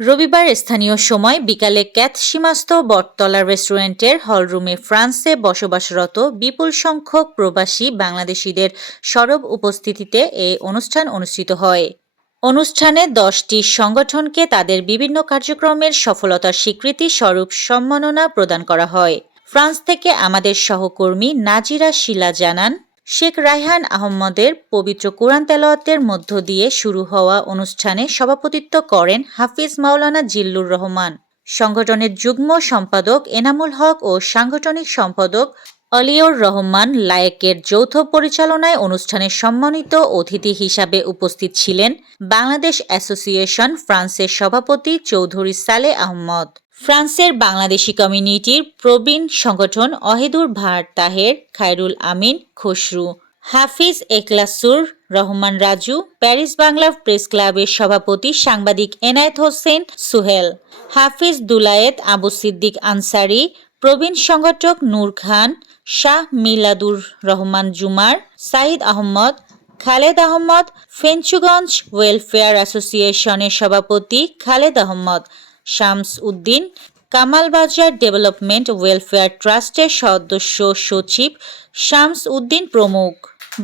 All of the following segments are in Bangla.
রবিবার স্থানীয় সময় বিকালে ক্যাথ সীমাস্ত বটতলা রেস্টুরেন্টের হলরুমে ফ্রান্সে বসবাসরত বিপুল সংখ্যক প্রবাসী বাংলাদেশিদের সরব উপস্থিতিতে এই অনুষ্ঠান অনুষ্ঠিত হয়। অনুষ্ঠানে 10টি সংগঠনকে তাদের বিভিন্ন কার্যক্রমের সফলতার স্বীকৃতি স্বরূপ সম্মাননা প্রদান করা হয়। ফ্রান্স থেকে আমাদের সহকর্মী নাজিরা শিলা জানান, শেখ রায়হান আহমদের পবিত্র কোরআন তেলাওয়াতের মধ্য দিয়ে শুরু হওয়া অনুষ্ঠানে সভাপতিত্ব করেন হাফিজ মাওলানা জিল্লুর রহমান। সংগঠনের যুগ্ম সম্পাদক এনামুল হক ও সাংগঠনিক সম্পাদক অলিউর রহমান লায়েকের যৌথ পরিচালনায় অনুষ্ঠানে সম্মানিত অতিথি হিসাবে উপস্থিত ছিলেন বাংলাদেশ অ্যাসোসিয়েশন ফ্রান্সের সভাপতি চৌধুরী সালেহ আহমদ, ফ্রান্সের বাংলাদেশি কমিউনিটির প্রবীণ সংগঠন অহেদুর ভার তাহের, খায়রুল আমিন খসরু, হাফিজ এখলাসুর রহমান রাজু, প্যারিস বাংলা প্রেস ক্লাবের সভাপতি সাংবাদিক এনায়েত হোসেন সুহেল, হাফিজ দুলায়েত আবু সিদ্দিক আনসারি, প্রবীণ সংগঠক নূর খান, শাহ মিলাদুর রহমান জুমার, সাইদ আহমদ, খালেদ আহমদ, ফেঞ্চুগঞ্জ ওয়েলফেয়ার অ্যাসোসিয়েশনের সভাপতি খালেদ আহমদ, শামস উদ্দিন, কামালবাজার ডেভেলপমেন্ট ওয়েলফেয়ার ট্রাস্টের সদস্য সচিব শামস উদ্দিন প্রমুখ।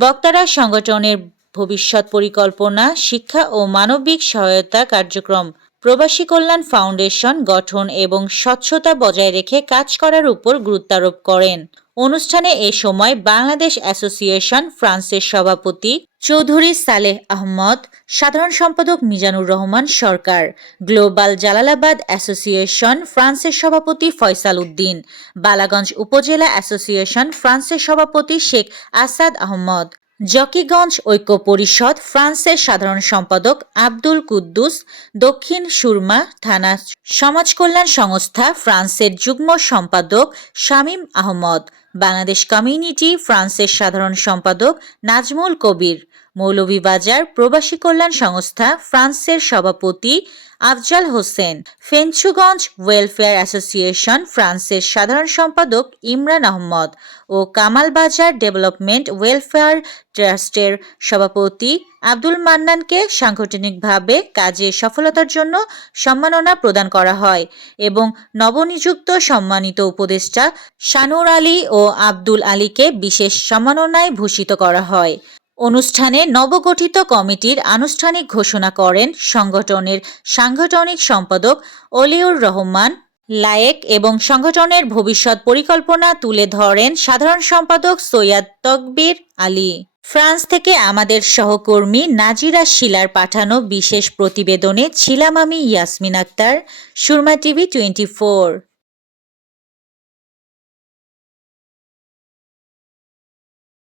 বক্তারা সংগঠনের ভবিষ্যৎ পরিকল্পনা, শিক্ষা ও মানবিক সহায়তা কার্যক্রম, প্রবাসী কল্যাণ ফাউন্ডেশন গঠন এবং স্বচ্ছতা বজায় রেখে কাজ করার উপর গুরুত্বারোপ করেন। অনুষ্ঠানে এ সময় বাংলাদেশ অ্যাসোসিয়েশন ফ্রান্সের সভাপতি চৌধুরী সালেহ আহমদ, সাধারণ সম্পাদক মিজানুর রহমান সরকার, গ্লোবাল জালালাবাদ অ্যাসোসিয়েশন ফ্রান্সের সভাপতি ফয়সাল উদ্দিন, বালাগঞ্জ উপজেলা অ্যাসোসিয়েশন ফ্রান্সের সভাপতি শেখ আসাদ আহমদ, জকিগঞ্জ ঐক্য পরিষদ ফ্রান্সের সাধারণ সম্পাদক আব্দুল কুদ্দুস, দক্ষিণ সুরমা থানা সমাজ কল্যাণ সংস্থা ফ্রান্সের যুগ্ম সম্পাদক শামীম আহমদ, বাংলাদেশ কমিউনিটি ফ্রান্সের সাধারণ সম্পাদক নাজমুল কবির, মৌলভীবাজার প্রবাসী কল্যাণ সংস্থা ফ্রান্সের সভাপতি আফজাল হোসেন, ফেঞ্চুগঞ্জ ওয়েলফেয়ার অ্যাসোসিয়েশন ফ্রান্সের সাধারণ সম্পাদক ইমরান আহমদ ও কামালবাজার ডেভেলপমেন্ট ওয়েলফেয়ার ট্রাস্টের সভাপতি আব্দুল মান্নানকে সাংগঠনিকভাবে কাজে সফলতার জন্য সম্মাননা প্রদান করা হয় এবং নবনিযুক্ত সম্মানিত উপদেষ্টা শানুর আলী ও আব্দুল আলীকে বিশেষ সম্মাননায় ভূষিত করা হয়। অনুষ্ঠানে নবগঠিত কমিটির আনুষ্ঠানিক ঘোষণা করেন সংগঠনের সাংগঠনিক সম্পাদক অলিউর রহমান লায়েক এবং সংগঠনের ভবিষ্যৎ পরিকল্পনা তুলে ধরেন সাধারণ সম্পাদক সৈয়দ তকবীর আলী। ফ্রান্স থেকে আমাদের সহকর্মী নাজিরা শিলার পাঠানো বিশেষ প্রতিবেদনে ছিলাম আমি ইয়াসমিন আক্তার, সুরমা টিভি 24।